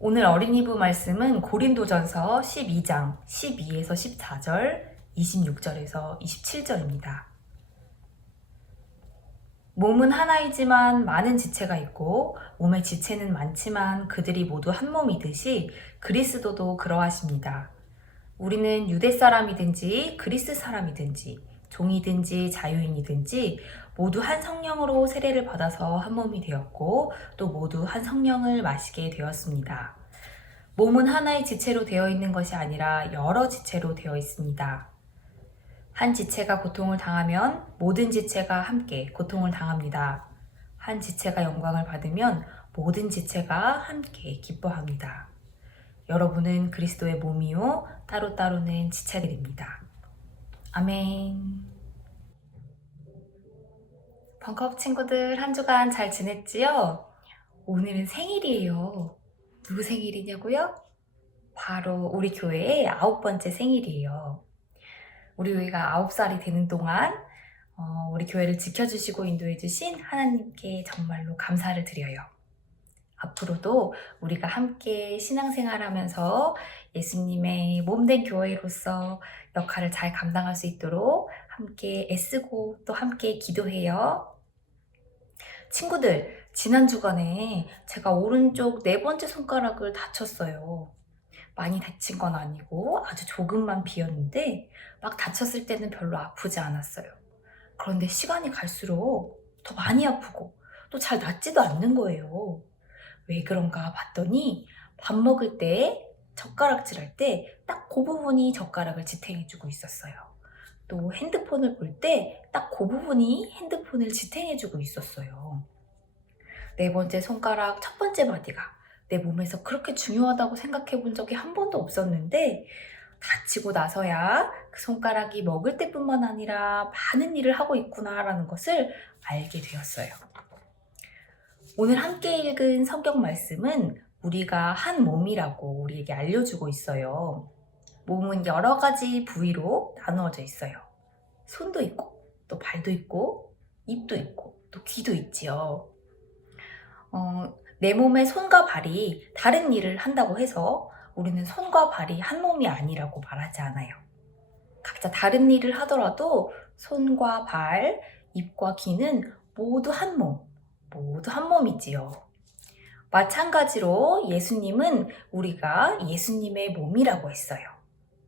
오늘 어린이부 말씀은 고린도전서 12장 12에서 14절, 26절에서 27절입니다. 몸은 하나이지만 많은 지체가 있고 몸의 지체는 많지만 그들이 모두 한 몸이듯이 그리스도도 그러하십니다. 우리는 유대 사람이든지 그리스 사람이든지 종이든지 자유인이든지 모두 한 성령으로 세례를 받아서 한 몸이 되었고 또 모두 한 성령을 마시게 되었습니다. 몸은 하나의 지체로 되어 있는 것이 아니라 여러 지체로 되어 있습니다. 한 지체가 고통을 당하면 모든 지체가 함께 고통을 당합니다. 한 지체가 영광을 받으면 모든 지체가 함께 기뻐합니다. 여러분은 그리스도의 몸이요 따로따로는 지체들입니다. 아멘. 벙커업 친구들 한 주간 잘 지냈지요? 오늘은 생일이에요. 누구 생일이냐고요? 바로 우리 교회의 9번째 생일이에요. 우리 교회가 9살이 되는 동안 우리 교회를 지켜주시고 인도해주신 하나님께 정말로 감사를 드려요. 앞으로도 우리가 함께 신앙생활하면서 예수님의 몸된 교회로서 역할을 잘 감당할 수 있도록 함께 애쓰고 또 함께 기도해요. 친구들, 지난 주간에 제가 오른쪽 4번째 손가락을 다쳤어요. 많이 다친 건 아니고 아주 조금만 비었는데 막 다쳤을 때는 별로 아프지 않았어요. 그런데 시간이 갈수록 더 많이 아프고 또 잘 낫지도 않는 거예요. 왜 그런가 봤더니 밥 먹을 때 젓가락질 할 때 딱 그 부분이 젓가락을 지탱해주고 있었어요. 또 핸드폰을 볼 때 딱 그 부분이 핸드폰을 지탱해주고 있었어요. 4번째 손가락 첫 번째 마디가 내 몸에서 그렇게 중요하다고 생각해 본 적이 한 번도 없었는데 다치고 나서야 그 손가락이 먹을 때뿐만 아니라 많은 일을 하고 있구나라는 것을 알게 되었어요. 오늘 함께 읽은 성경 말씀은 우리가 한 몸이라고 우리에게 알려주고 있어요. 몸은 여러 가지 부위로 나누어져 있어요. 손도 있고 또 발도 있고 입도 있고 또 귀도 있지요. 내 몸의 손과 발이 다른 일을 한다고 해서 우리는 손과 발이 한 몸이 아니라고 말하지 않아요. 각자 다른 일을 하더라도 손과 발, 입과 귀는 모두 한 몸, 모두 한 몸이지요. 마찬가지로 예수님은 우리가 예수님의 몸이라고 했어요.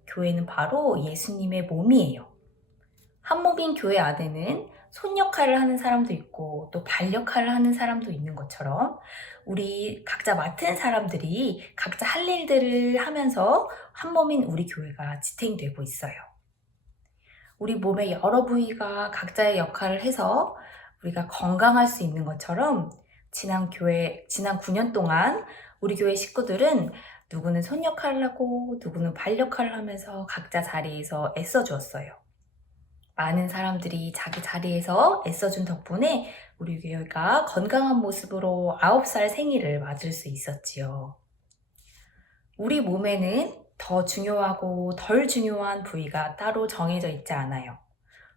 교회는 바로 예수님의 몸이에요. 한 몸인 교회 안에는 손 역할을 하는 사람도 있고 또 발 역할을 하는 사람도 있는 것처럼 우리 각자 맡은 사람들이 각자 할 일들을 하면서 한 몸인 우리 교회가 지탱되고 있어요. 우리 몸의 여러 부위가 각자의 역할을 해서 우리가 건강할 수 있는 것처럼 지난 9년 동안 우리 교회 식구들은 누구는 손 역할을 하고 누구는 발 역할을 하면서 각자 자리에서 애써주었어요. 많은 사람들이 자기 자리에서 애써준 덕분에 우리 교회가 건강한 모습으로 9살 생일을 맞을 수 있었지요. 우리 몸에는 더 중요하고 덜 중요한 부위가 따로 정해져 있지 않아요.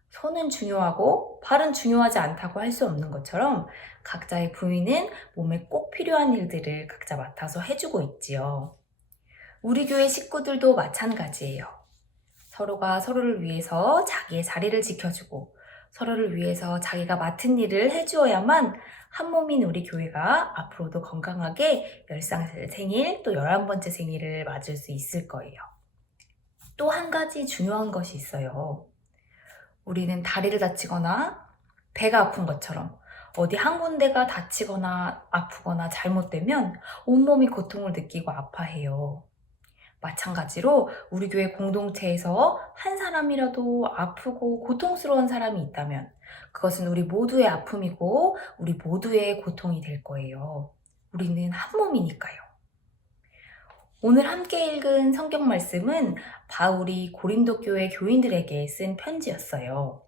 손은 중요하고 발은 중요하지 않다고 할 수 없는 것처럼 각자의 부위는 몸에 꼭 필요한 일들을 각자 맡아서 해주고 있지요. 우리 교회 식구들도 마찬가지예요. 서로가 서로를 위해서 자기의 자리를 지켜주고 서로를 위해서 자기가 맡은 일을 해주어야만 한 몸인 우리 교회가 앞으로도 건강하게 10살 생일 또 11번째 생일을 맞을 수 있을 거예요. 또 한 가지 중요한 것이 있어요. 우리는 다리를 다치거나 배가 아픈 것처럼 어디 한 군데가 다치거나 아프거나 잘못되면 온몸이 고통을 느끼고 아파해요. 마찬가지로 우리 교회 공동체에서 한 사람이라도 아프고 고통스러운 사람이 있다면 그것은 우리 모두의 아픔이고 우리 모두의 고통이 될 거예요. 우리는 한 몸이니까요. 오늘 함께 읽은 성경 말씀은 바울이 고린도 교회 교인들에게 쓴 편지였어요.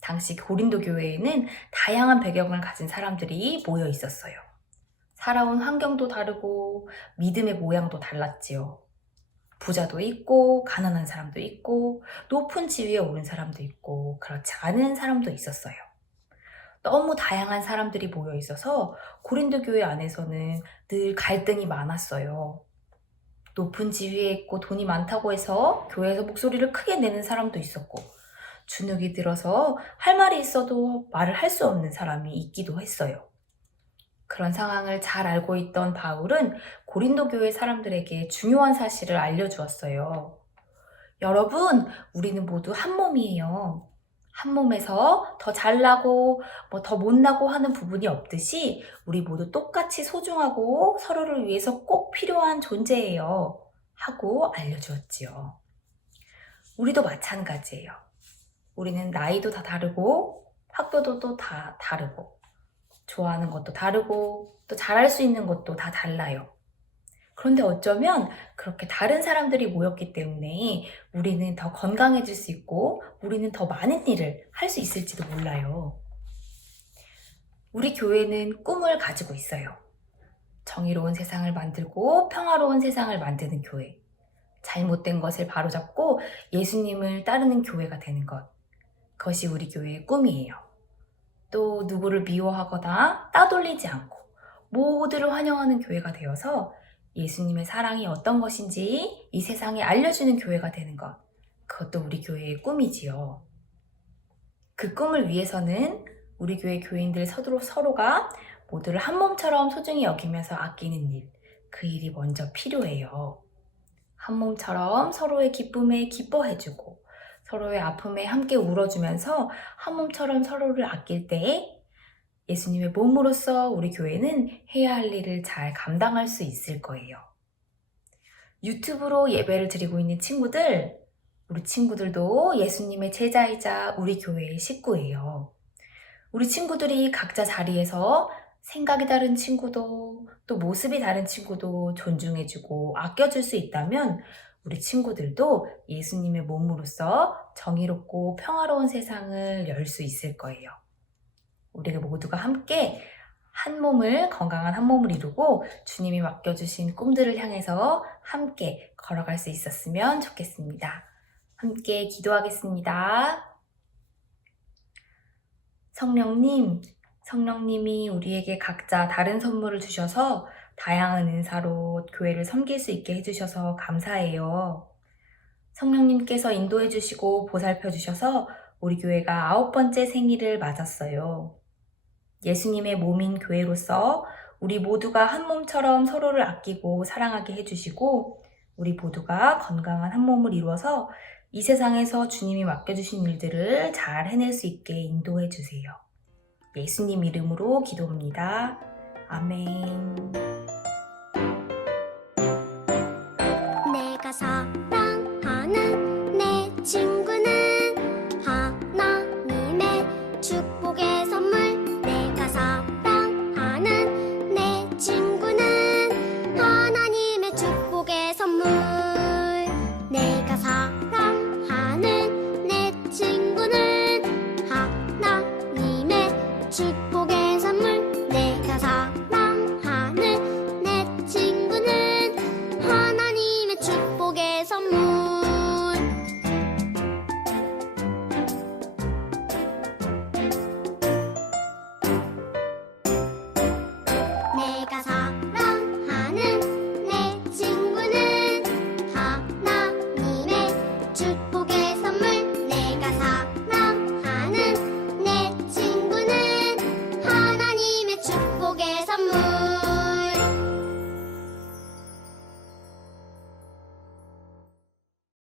당시 고린도 교회에는 다양한 배경을 가진 사람들이 모여 있었어요. 살아온 환경도 다르고 믿음의 모양도 달랐지요. 부자도 있고 가난한 사람도 있고 높은 지위에 오른 사람도 있고 그렇지 않은 사람도 있었어요. 너무 다양한 사람들이 모여 있어서 고린도 교회 안에서는 늘 갈등이 많았어요. 높은 지위에 있고 돈이 많다고 해서 교회에서 목소리를 크게 내는 사람도 있었고, 주눅이 들어서 할 말이 있어도 말을 할 수 없는 사람이 있기도 했어요. 그런 상황을 잘 알고 있던 바울은 고린도 교회 사람들에게 중요한 사실을 알려주었어요. 여러분, 우리는 모두 한 몸이에요. 한 몸에서 더 잘나고 더 못나고 하는 부분이 없듯이 우리 모두 똑같이 소중하고 서로를 위해서 꼭 필요한 존재예요. 하고 알려주었지요. 우리도 마찬가지예요. 우리는 나이도 다 다르고 학교도 또 다 다르고 좋아하는 것도 다르고 또 잘할 수 있는 것도 다 달라요. 그런데 어쩌면 그렇게 다른 사람들이 모였기 때문에 우리는 더 건강해질 수 있고 우리는 더 많은 일을 할 수 있을지도 몰라요. 우리 교회는 꿈을 가지고 있어요. 정의로운 세상을 만들고 평화로운 세상을 만드는 교회. 잘못된 것을 바로잡고 예수님을 따르는 교회가 되는 것. 그것이 우리 교회의 꿈이에요. 또 누구를 미워하거나 따돌리지 않고 모두를 환영하는 교회가 되어서 예수님의 사랑이 어떤 것인지 이 세상에 알려주는 교회가 되는 것. 그것도 우리 교회의 꿈이지요. 그 꿈을 위해서는 우리 교회 교인들 서로가 모두를 한 몸처럼 소중히 여기면서 아끼는 일, 그 일이 먼저 필요해요. 한 몸처럼 서로의 기쁨에 기뻐해주고 서로의 아픔에 함께 울어주면서 한 몸처럼 서로를 아낄 때 예수님의 몸으로서 우리 교회는 해야 할 일을 잘 감당할 수 있을 거예요. 유튜브로 예배를 드리고 있는 친구들, 우리 친구들도 예수님의 제자이자 우리 교회의 식구예요. 우리 친구들이 각자 자리에서 생각이 다른 친구도 또 모습이 다른 친구도 존중해주고 아껴줄 수 있다면 우리 친구들도 예수님의 몸으로서 정의롭고 평화로운 세상을 열 수 있을 거예요. 우리가 모두가 함께 한 몸을, 건강한 한 몸을 이루고 주님이 맡겨주신 꿈들을 향해서 함께 걸어갈 수 있었으면 좋겠습니다. 함께 기도하겠습니다. 성령님이 우리에게 각자 다른 선물을 주셔서 다양한 은사로 교회를 섬길 수 있게 해주셔서 감사해요. 성령님께서 인도해 주시고 보살펴 주셔서 우리 교회가 9번째 생일을 맞았어요. 예수님의 몸인 교회로서 우리 모두가 한 몸처럼 서로를 아끼고 사랑하게 해주시고 우리 모두가 건강한 한 몸을 이루어서 이 세상에서 주님이 맡겨주신 일들을 잘 해낼 수 있게 인도해 주세요. 예수님 이름으로 기도합니다. 아멘. 내가 사랑하는 내 친구는 하나님의 축복의 선물. 내가 사랑하는 내 친구는 하나님의 축복의 선물. 내가 사랑하는 내 친구는 하나님의 축복의